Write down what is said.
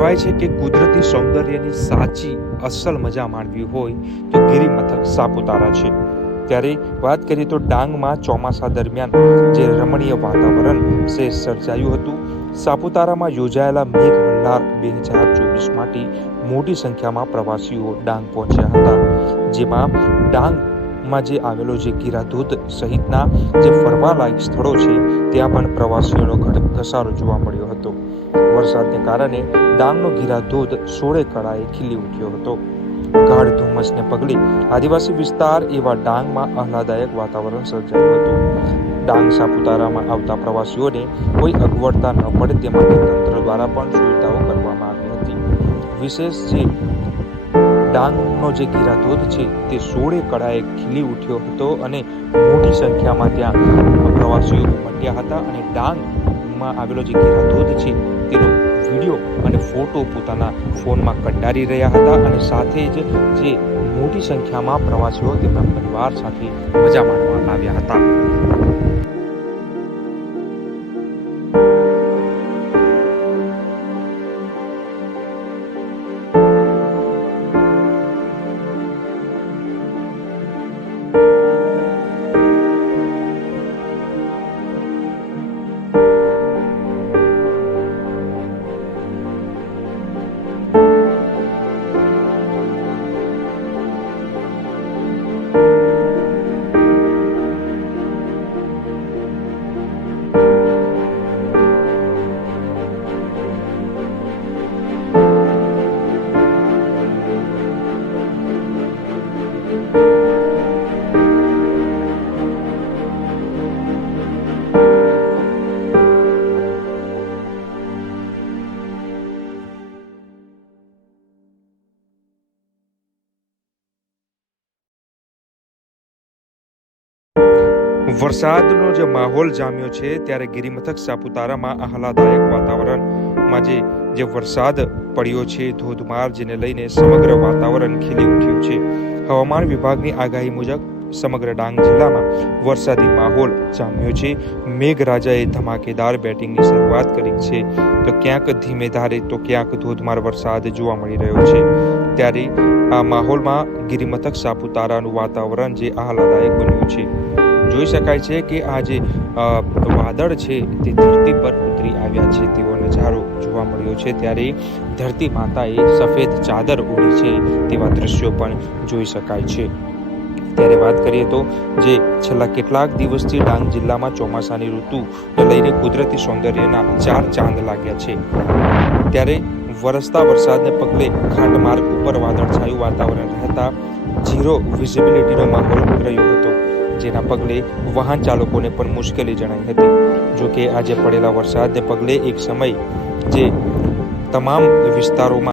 કહેવાય છે કે કુદરતી સૌંદર્યની સાચી અસલ મજા માણવી હોય તો ગિરિમથક સાપુતારા છે। ત્યારે વાત કરીએ તો ડાંગમાં ચોમાસા દરમિયાન જે રમણીય વાતાવરણ છે સર્જાયું હતું। સાપુતારામાં યોજાયેલા મેઘ મલ્હાર 2024 માટે મોટી સંખ્યામાં પ્રવાસીઓ ડાંગ પહોંચ્યા હતા। જેમાં ડાંગમાં જે આવેલો જે ગીરાધોધ સહિતના જે ફરવાલાયક સ્થળો છે ત્યાં પણ પ્રવાસીઓનો ઘસારો જોવા મળ્યો હતો। વરસાદને કારણે ડાંગનો ગીરાધોધ 16 કળાએ ખીલી ઉઠ્યો હતો। ગાઢ ધુમ્મસને પગલે આદિવાસી વિસ્તાર એવા ડાંગમાં આહલાદાયક વાતાવરણ સર્જાયું હતું। ડાંગ સાપુતારામાં આવતા પ્રવાસીઓને કોઈ અગવડતા ન પડે તે માટે તંત્ર દ્વારા પણ સુવિધાઓ કરવામાં આવી હતી। વિશેષ જે ડાંગનો જે ગીરાધોધ છે તે 16 કળાએ ખીલી ઉઠ્યો હતો અને મોટી સંખ્યામાં ત્યાં પ્રવાસીઓ ઉમટ્યા હતા અને ડાંગમાં આવેલો જે ગીરાધોધ છે તેનો વિડીયો અને ફોટો પોતાના ફોનમાં કંડારી રહ્યા હતા અને સાથે જ જે મોટી સંખ્યામાં પ્રવાસીઓ તેમના પરિવાર સાથે મજા માણવા આવ્યા હતા। વરસાદનો જે માહોલ જામ્યો છે ત્યારે ગિરિમથક સાપુતારામાં આહલાદાયક વાતાવરણમાં જે વરસાદ પડ્યો છે ધોધમાર, જેને લઈને સમગ્ર વાતાવરણ ખીલી ઉઠ્યું છે। હવામાન વિભાગની આગાહી મુજબ સમગ્ર ડાંગ જિલ્લામાં વરસાદી માહોલ જામ્યો છે। મેઘરાજાએ ધમાકેદાર બેટિંગની શરૂઆત કરી છે તો ક્યાંક ધીમે ધારે તો ક્યાંક ધોધમાર વરસાદ જોવા મળી રહ્યો છે। ત્યારે આ માહોલમાં ગિરિમથક સાપુતારાનું વાતાવરણ જે આહલાદાયક બન્યું છે। જોઈ શકાય છે કે આ જે વાદળ છે તે ધરતી પર ઉતરી આવ્યા છે તેવો નજારો જોવા મળ્યો છે। ત્યારે ધરતી માતાએ સફેદ ચાદર ઓઢી છે તેવા દ્રશ્યો પણ જોઈ શકાય છે। ત્યારે વાત કરીએ તો જે છેલ્લા કેટલાક દિવસથી ડાંગ જિલ્લામાં ચોમાસાની ઋતુને લઈને કુદરતી સૌંદર્યના 4 ચાંદ લાગ્યા છે। ત્યારે વરસતા વરસાદને પગલે ઘાટમાર્ગ ઉપર વાદળછાયું વાતાવરણ રહેતા ઝીરો વિઝિબિલિટીનો માહોલ રહ્યો હતો, જેના પગલે વાહન ચાલકોને પણ મુશ્કેલી જણાઈ હતી। જોકે આજે પડેલા વરસાદને પગલે એક સમય જે તમામ વિસ્તારોમાં